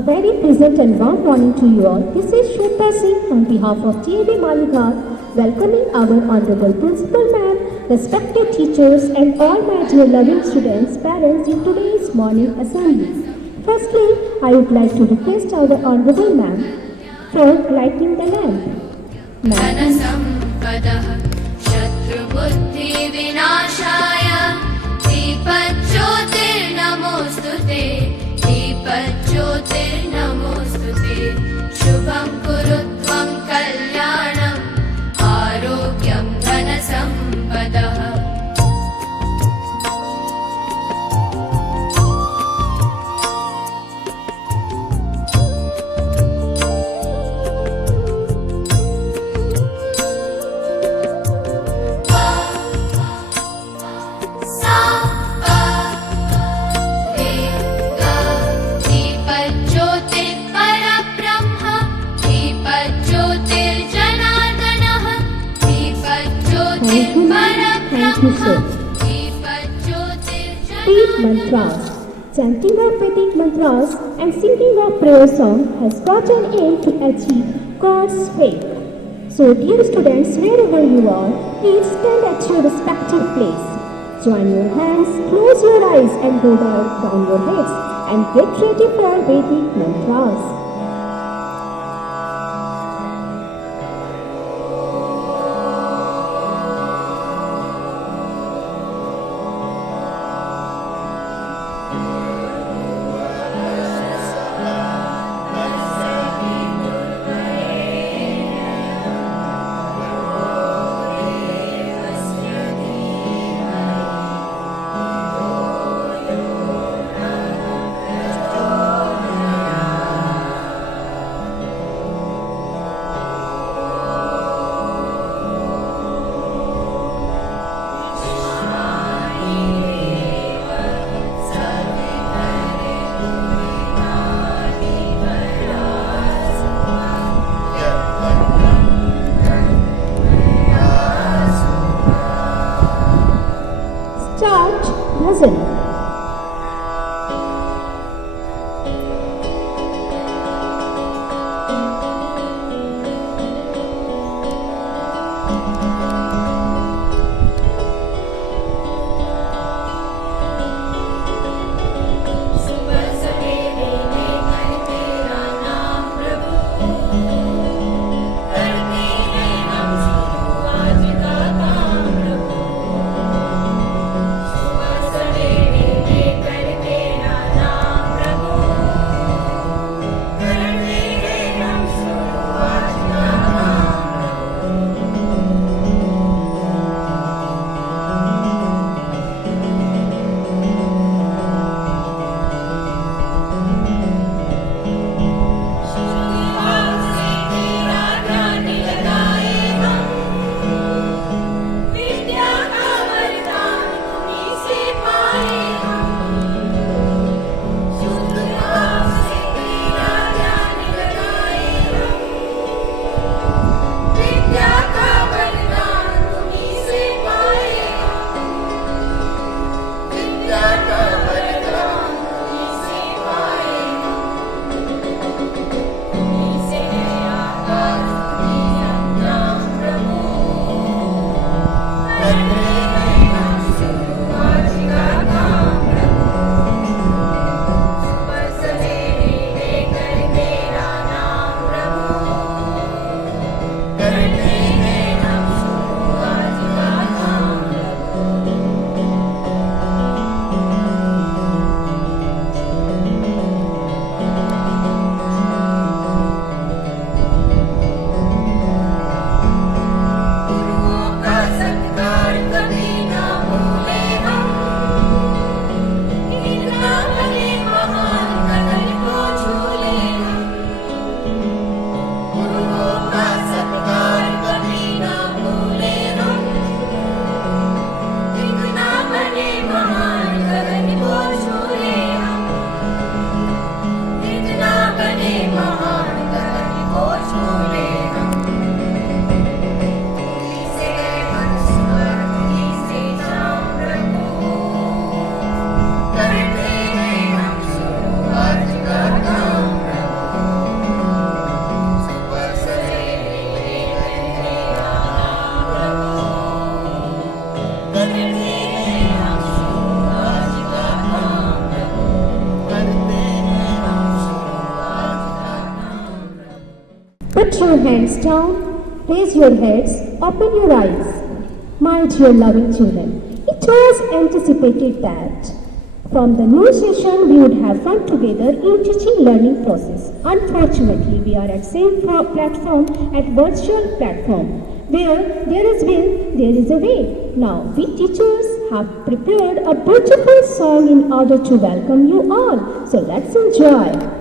A very pleasant and warm morning to you all. This is Shweta Singh on behalf of TAB Malighar, welcoming our Honorable Principal Ma'am, respected teachers and all my dear loving students, parents in today's morning assembly. Firstly, I would like to request our Honorable Ma'am for lighting the lamp. Ma'am. धनसम्पदः शत्रुबुद्धिविनाशाय दीपज्योतिर्नमोऽस्तु ते दीपज्योतिर्नमोऽस्तु ते शुभं कुरु त्वं कल्याणम् आरोग्यं धनसम्पदः Thank you, sir. Vedic mantras. Chanting of Vedic mantras and singing of prayer song has got an aim to achieve God's faith. So, dear students, wherever you are, please stand at your respective place. Join your hands, close your eyes and go down your heads and get ready for Vedic mantras. Start bhajan. hands down, raise your heads, open your eyes. My dear loving children, it was anticipated that from the new session we would have fun together in teaching learning process. Unfortunately, we are at same platform, at virtual platform. Where there is will, there is a way. Now, we teachers have prepared a beautiful song in order to welcome you all. So let's enjoy.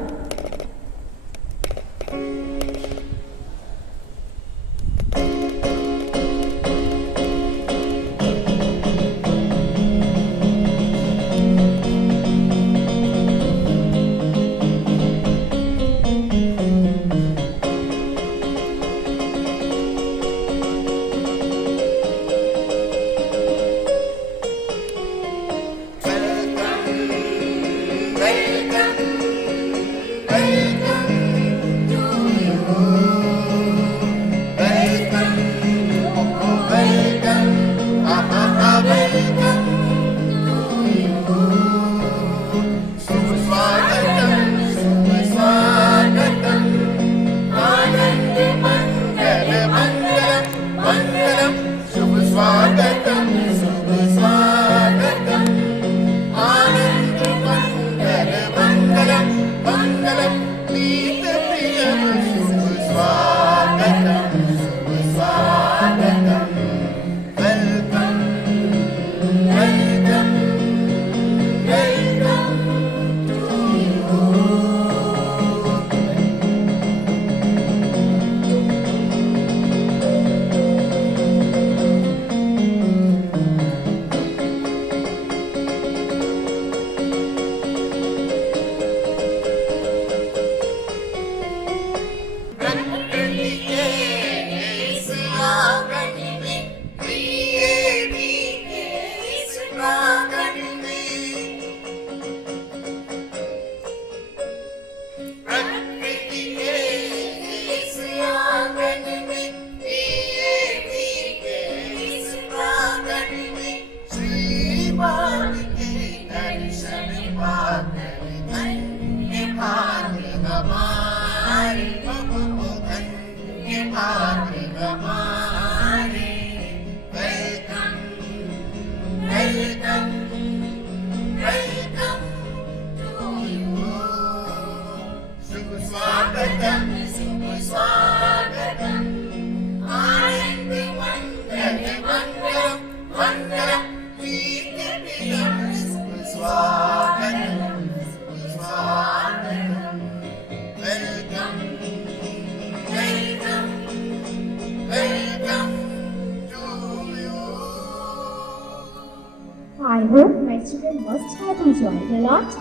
I hope my children must have enjoyed a lot.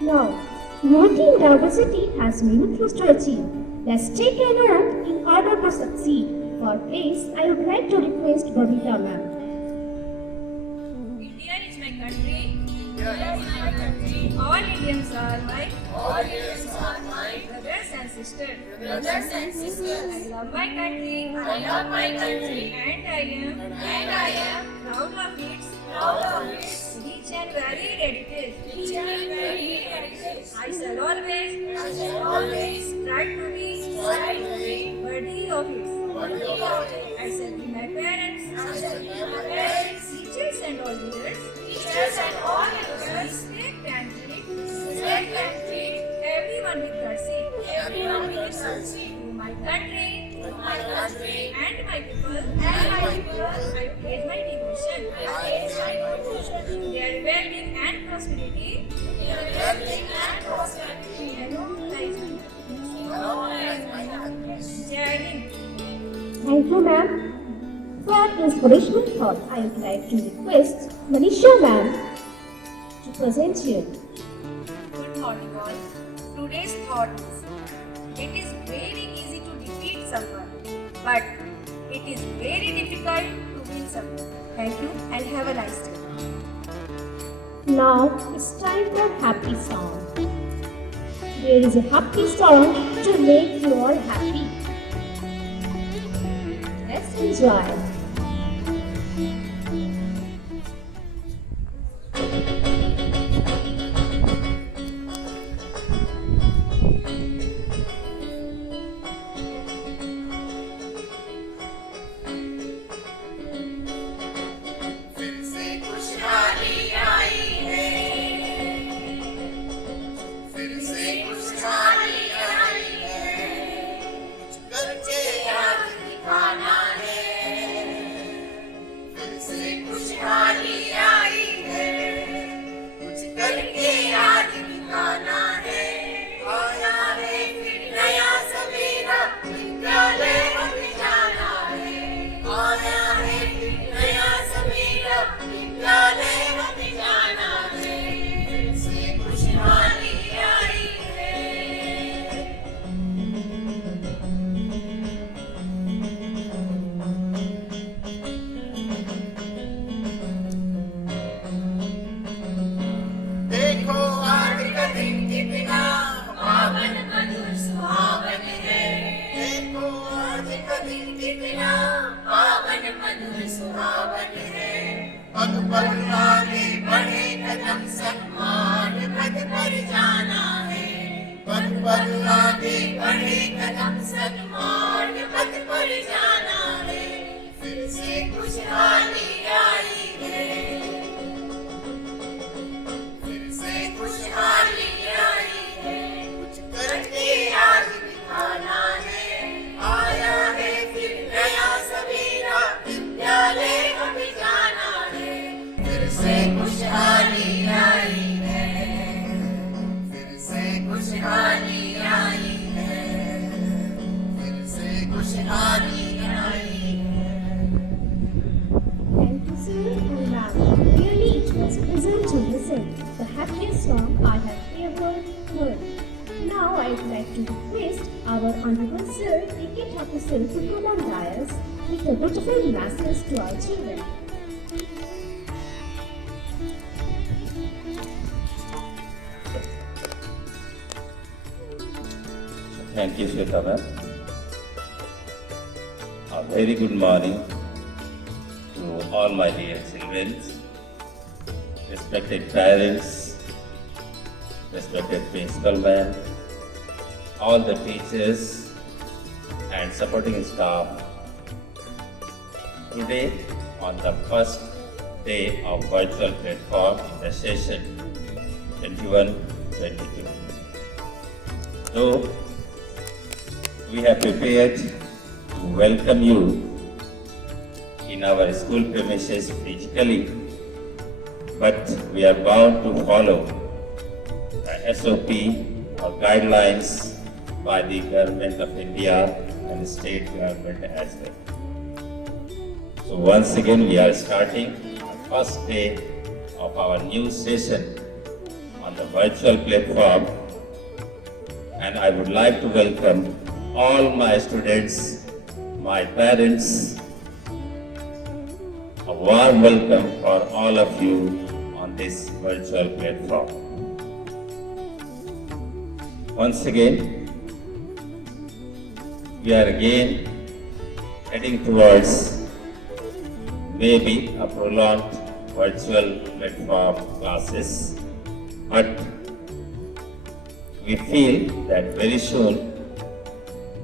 Now, unity in diversity has many things to achieve. Let's take an oath in order to succeed. For this, I would like to request Babita ma'am. India is my country. India is my country. All Indians are my. All Indians are my brothers and sisters. Brothers and sisters. I love my country. I love my country. And I am. And I am proud of it. Proud of it. Rich and very dedicated. Rich and very dedicated. I shall always. I shall always strive to be. Strive to be worthy of it. Worthy of it. I shall be my parents. I shall be my parents. Teachers and all leaders. Teachers and all leaders. State and treat. State and treat. Everyone with courtesy. Everyone with courtesy. To my country. To my country. And my people. And my people. I pledge my devotion. I pledge my devotion. Their well-being and prosperity. Their well-being and prosperity. Alone lies my happiness. Alone lies my happiness. Jai Hind. Thank you, ma'am. For inspirational thought, I would like to request Manisha ma'am to present here. Good morning all. Today's thought is, it is very easy to defeat someone, but it is very difficult to win someone. Thank you and have a nice day. Now it's time for happy song. There is a happy song to make you all happy. Let's enjoy. पग आगे बढ़े कदम सम्मान पद पर जाना है। पग आगे बढ़े कदम सम्मान पद पर जाना है। फिर से खुशहाली आई है। फिर से खुशहाली आई है। कुछ करके आज दिखाना है। आया है फिर नया सवेरा, विद्यालय हमें जाना है। फिर से खुशहाली आई है। फिर से खुशहाली आई है। फिर से खुशहाली आई है। Thank you, sir and ma'am. Really, it was pleasant to listen. The happiest song I have ever heard. Now, I'd like to request our honorable sir, A.K. Thakur sir, to come on dais with a beautiful message to our children. Thank you, Shweta ma'am. A very good morning to all my dear children, respected parents, respected principal ma'am, all the teachers and supporting staff. Today, on the first day of virtual platform in the session 21-22. Though we have prepared to welcome you in our school premises physically, but we are bound to follow the SOP or guidelines by the Government of India and state government as well. So once again we are starting our first day of our new session on the virtual platform, and I would like to welcome all my students, my parents. A warm welcome for all of you on this virtual platform. Once again, we are again heading towards maybe a prolonged virtual platform classes, but we feel that very soon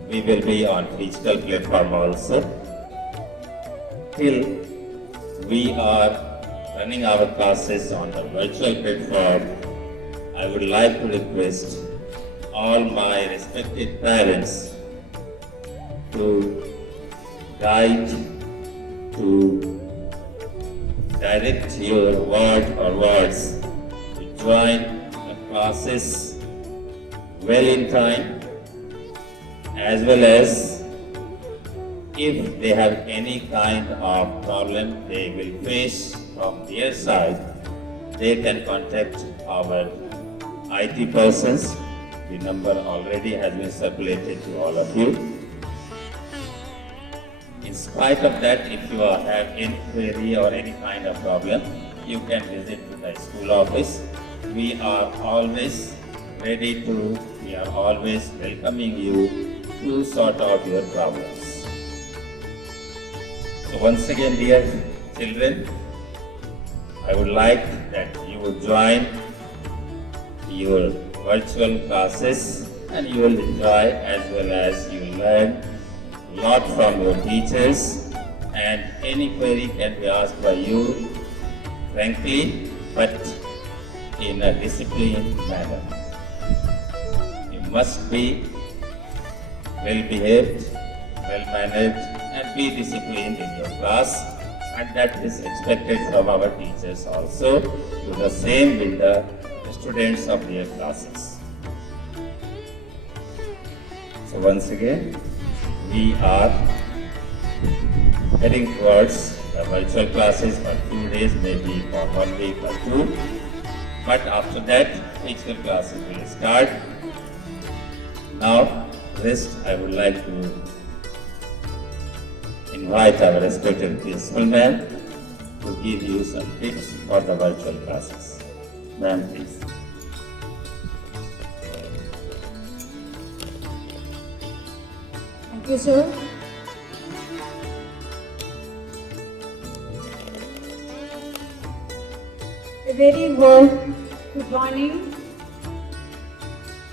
we will be on physical platform also. Till we are running our classes on the virtual platform, I would like to request all my respected parents to guide, to direct your word or words to join the classes well in time, as well as if they have any kind of problem they will face from their side, they can contact our IT persons. The number already has been circulated to all of you. In spite of that, if you have any query or any kind of problem, you can visit to the school office. We are always ready to, we are always welcoming you to sort out your problems. So once again, dear children, I would like that you would join your virtual classes and you will enjoy as well as you will learn a lot from your teachers, and any query can be asked by you frankly but in a disciplined manner. You must be well behaved, well mannered, and be disciplined in your class, and that is expected from our teachers also. Do the same with the students of their classes. So once again, we are heading towards the virtual classes for 2 days, maybe for 1 week or 2. But after that, physical classes will start. Now, rest, I would like to invite our respected principal ma'am to give you some tips for the virtual classes. Ma'am, please. Thank you, sir. A very warm good morning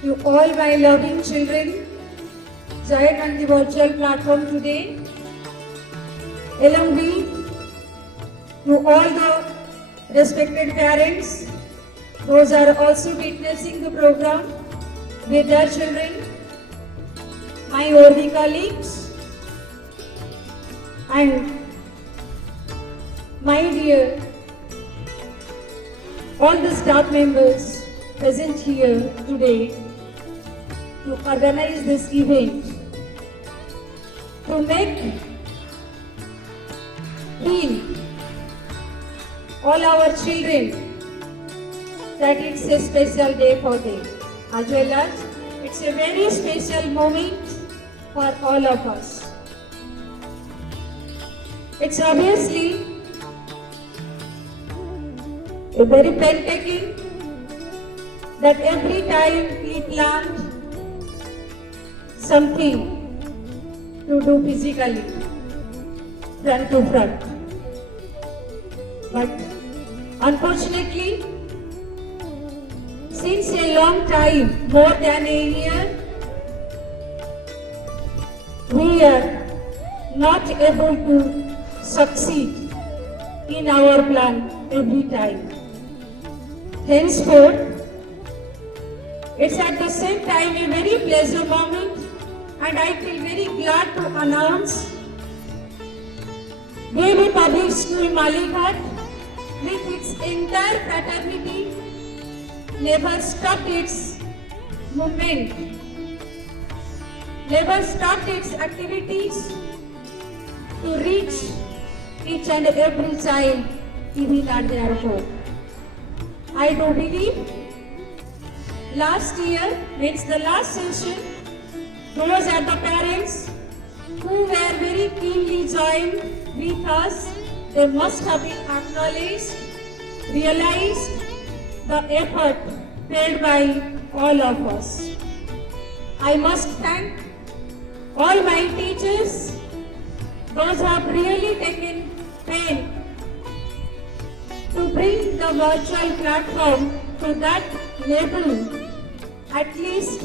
to all my loving children joined on the virtual platform today. Along with to all the respected parents, those are also witnessing the program with their children, my worthy colleagues, and my dear all the staff members present here today to organize this event, to make feel all our children that it's a special day for them, as well as it's a very special moment for all of us. It's obviously a very painstaking that every time we plan something to do physically, front to front. But unfortunately, since a long time, more than a year, we are not able to succeed in our plan every time. Henceforth, it's at the same time a very pleasant moment, and I feel very glad to announce Devi Public School Malighat with its entire fraternity never stopped its movement, never stopped its activities to reach each and every child even at their home. I do believe last year, means the last session, those are the parents who were very keenly joined with us. They must have been acknowledged, realized the effort paid by all of us. I must thank all my teachers, those who have really taken pain to bring the virtual platform to that level. At least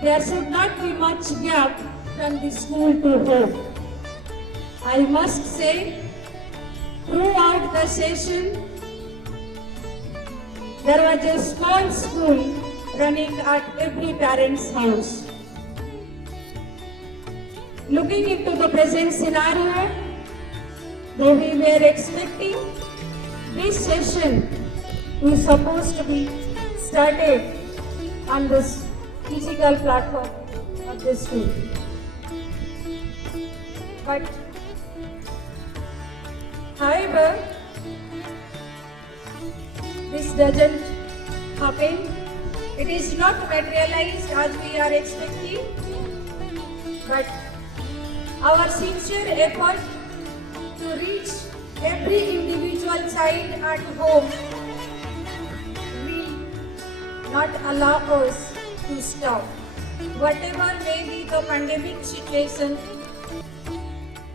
there should not be much gap from the school to home. I must say, throughout the session, there was a small school running at every parent's house. Looking into the present scenario, though we were expecting this session is supposed to be started on this physical platform of the school. But however, this doesn't happen. It is not materialized as we are expecting. But our sincere effort to reach every individual child at home will not allow us to stop. Whatever may be the pandemic situation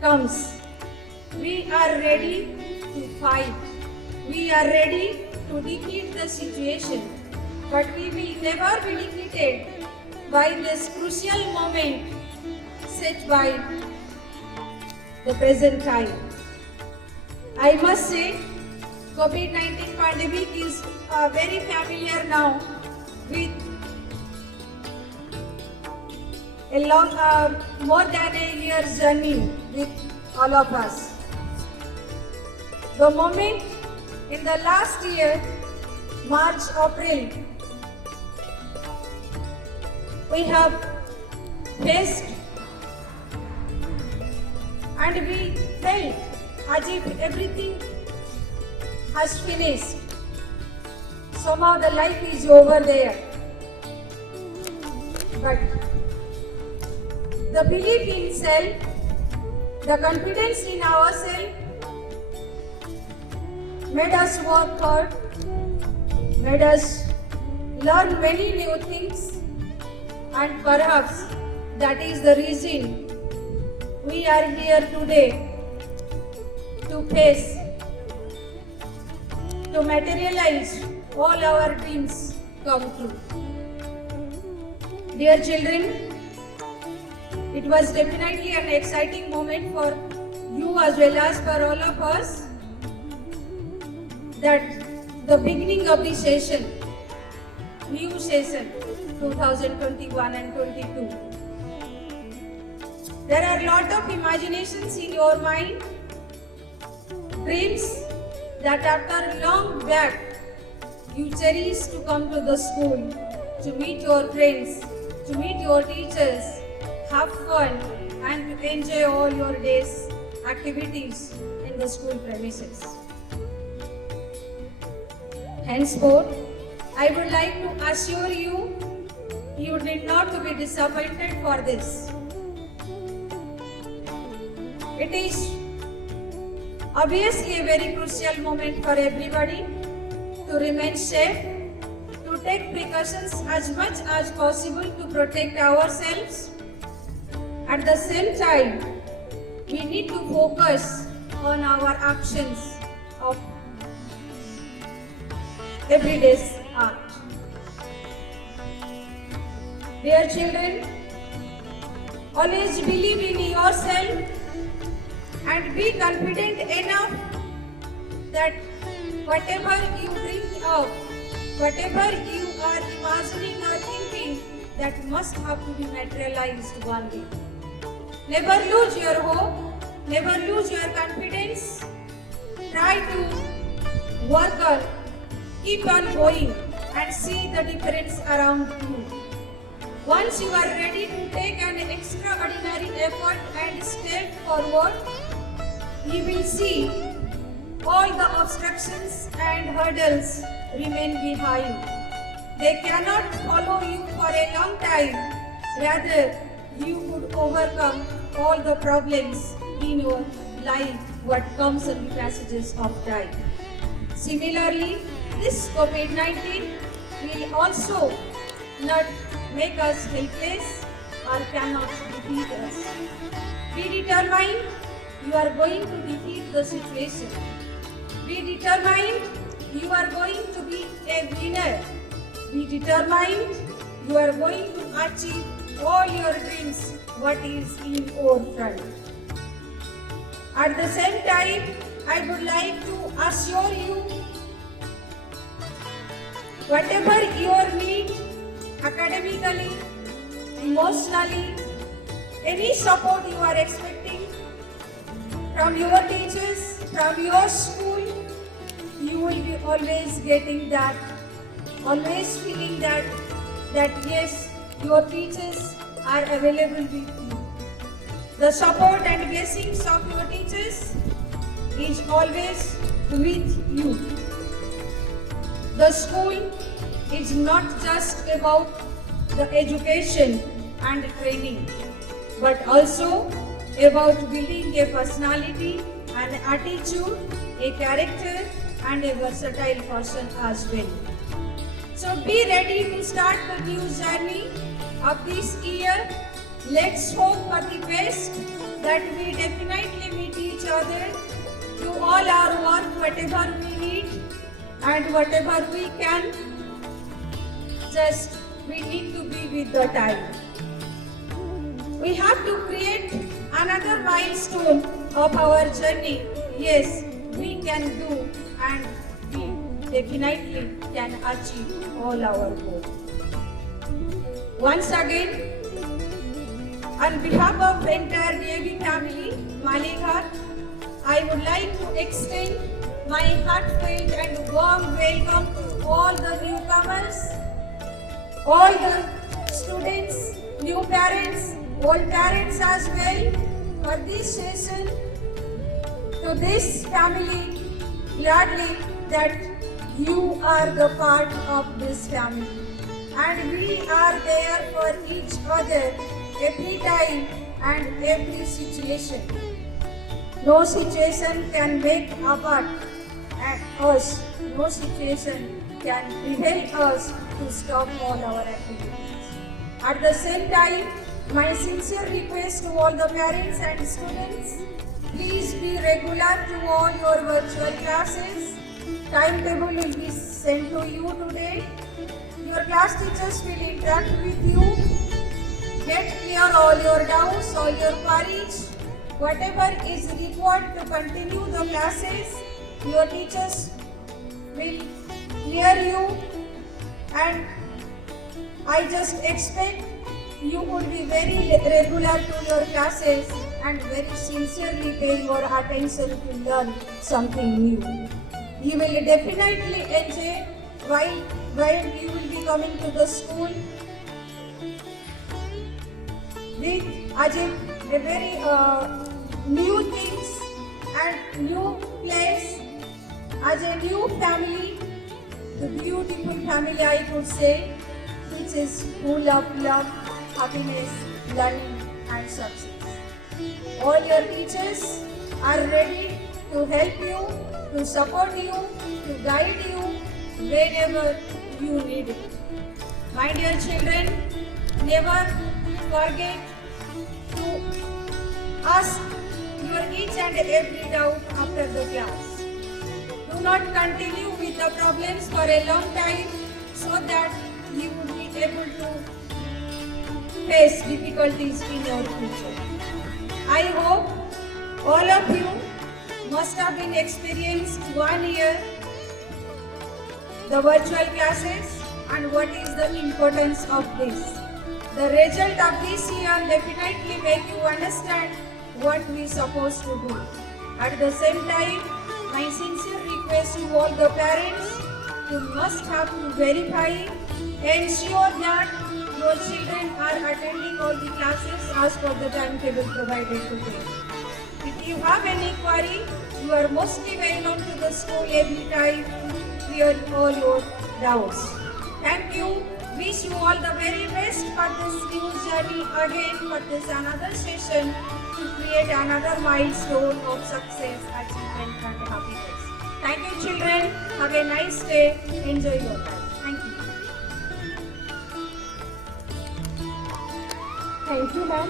comes, we are ready to fight. We are ready to defeat the situation. But we will never be defeated by this crucial moment set by the present time. I must say, COVID-19 pandemic is very familiar now with a long, more than a year's journey with all of us. The moment in the last year, March, April, we have faced and we felt as if everything has finished. Somehow the life is over there. But the belief in self, the confidence in ourselves made us work hard, made us learn many new things, and perhaps that is the reason we are here today to face to materialize all our dreams come true. Dear children, it was definitely an exciting moment for you as well as for all of us, that the beginning of the session, new session 2021 and 22. There are a lot of imaginations in your mind, dreams that after long back you cherish to come to the school, to meet your friends, to meet your teachers, have fun and to enjoy all your days activities in the school premises. Henceforth, I would like to assure you, you need not to be disappointed for this. It is obviously a very crucial moment for everybody to remain safe, to take precautions as much as possible to protect ourselves. At the same time, we need to focus on our actions of everyday's art. Dear children, always believe in yourself and be confident enough that whatever you dream of, whatever you are imagining or thinking, that must have to be materialized one day. Never lose your hope, never lose your confidence. Try to work on, keep on going and see the difference around you. Once you are ready to take an extraordinary effort and step forward, you will see all the obstructions and hurdles remain behind. They cannot follow you for a long time. Rather, you would overcome all the problems in your life what comes in the passages of time. Similarly, this COVID-19 will also not make us helpless or cannot defeat us. Be determined, you are going to defeat the situation. Be determined, you are going to be a winner. Be determined, you are going to achieve all your dreams, what is in your front. At the same time, I would like to assure you, whatever your need, academically, emotionally, any support you are expecting from your teachers, from your school, you will be always getting that, always feeling that yes, your teachers are available with you. The support and blessings of your teachers is always with you. The school is not just about the education and training, but also about building a personality, an attitude, a character, and a versatile person as well. So be ready to start the new journey of this year. Let's hope for the best, that we definitely meet each other, do all our work, whatever we need and whatever we can. Just we need to be with the time. We have to create another milestone of our journey. Yes, we can do and we definitely can achieve all our goals. Once again, on behalf of the entire DAV family, Malighat, I would like to extend my heartfelt and warm welcome to all the newcomers, all the students, new parents, old parents as well, for this session. To this family, gladly that you are the part of this family, and we are there for each other every time and every situation. No situation can make apart us. No situation can prevent us to stop all our activities. At the same time, my sincere request to all the parents and students, please be regular to all your virtual classes. timetable will be sent to you today. Your class teachers will interact with you, get clear all your doubts, all your queries. Whatever is required to continue the classes, your teachers will clear you, and I just expect you would be very regular to your classes and very sincerely pay your attention to learn something new. You will definitely enjoy while you will be coming to the school with as a very new things and new place, as a new family, the beautiful family I could say, which is full of love, happiness, learning and success. All your teachers are ready to help you, to support you, to guide you whenever you need it. My dear children, never forget to ask your each and every doubt after the class. Do not continue with the problems for a long time so that you will be able to face difficulties in your future. I hope all of you must have been experienced 1 year the virtual classes and what is the importance of this. The result of this year definitely make you understand what we are supposed to do. At the same time, my sincere request to all the parents, you must have to verify, ensure that your children are attending all the classes as per the timetable provided to them. If you have any query, you are mostly welcome to the school every time to clear all your doubts. Thank you. Wish you all the very best for this new journey again for this another session to create another milestone of success, achievement and happiness. Thank you children. Have a nice day. Enjoy your life. Thank you. Thank you, ma'am,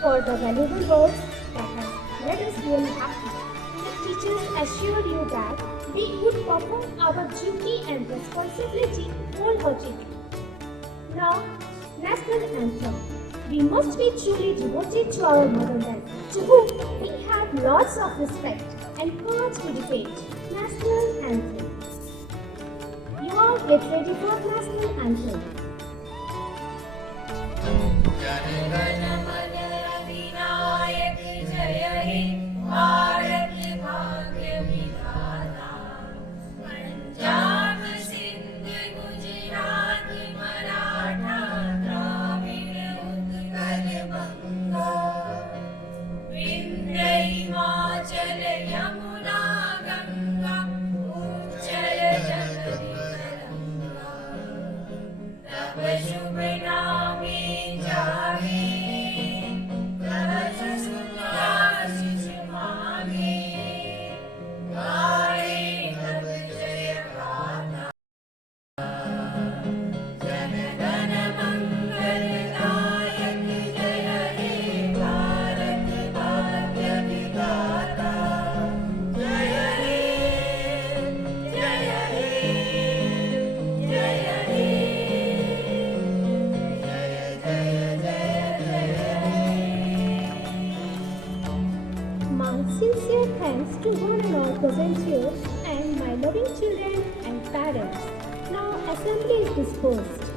for the valuable words that has made us really happy. The teachers assured you that we would perform our duty and responsibility wholeheartedly. Now, national anthem. We must be truly devoted to our motherland, to whom we have lots of respect and can't meditate. National anthem. You all get ready for national anthem. जनगण मन अधिनायक जय हे भारत भाग्य विधाता पंजाब सिंध गुजरात मराठा द्राविड़ उत्कल बंगा विंध्य हिमाचल यमुना गंगा उच्चल जगति तरंगा तब शुभ नामे जागे तब सुखाशीष मांगे गाए तब जय गाथा जनगण मंगलदायक जय हे भारत भाग्य विधाता जय हे जय हे जय हे My sincere thanks to one and all present here and my loving children and parents. Now assembly is dispersed.